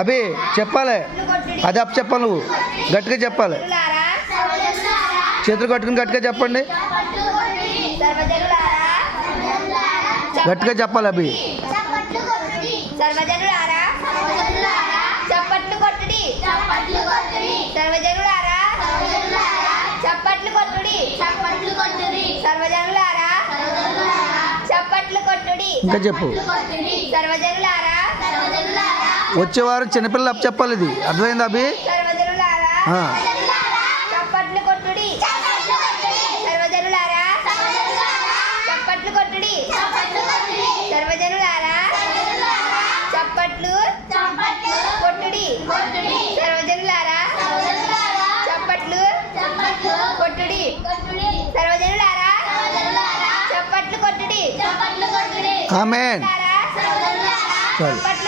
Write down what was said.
అభి చెప్పాలి, అది అప్ చెప్పాలి, నువ్వు గట్టిగా చెప్పాలి. చేతులు కట్టుకుని గట్టిగా చెప్పండి, గట్టిగా చెప్పాలి అభి. సర్వజనులారా చప్పట్లు కొట్టుడి, సర్వజనులారా చప్పట్లు కొట్టుడి, సర్వజనులారా చప్పట్లు కొట్టుడి. ఇంకా చెప్పు. సర్వజనులారా వచ్చేవారు చిన్నపిల్లలు అప్ చెప్పాలి, ఇది అర్థమైంది అభి? సర్వజనులారా చప్పట్లు కొట్టుడి, సర్వజనులారా చప్పట్లు కొట్టుడి, సర్వజనులారా చప్పట్లు కొట్టుడి, సర్వజనులారా చప్పట్లు కొట్టుడి, సర్వజనులారా చప్పట్లు కొట్టుడి. ఆమేన్. చప్పట్లు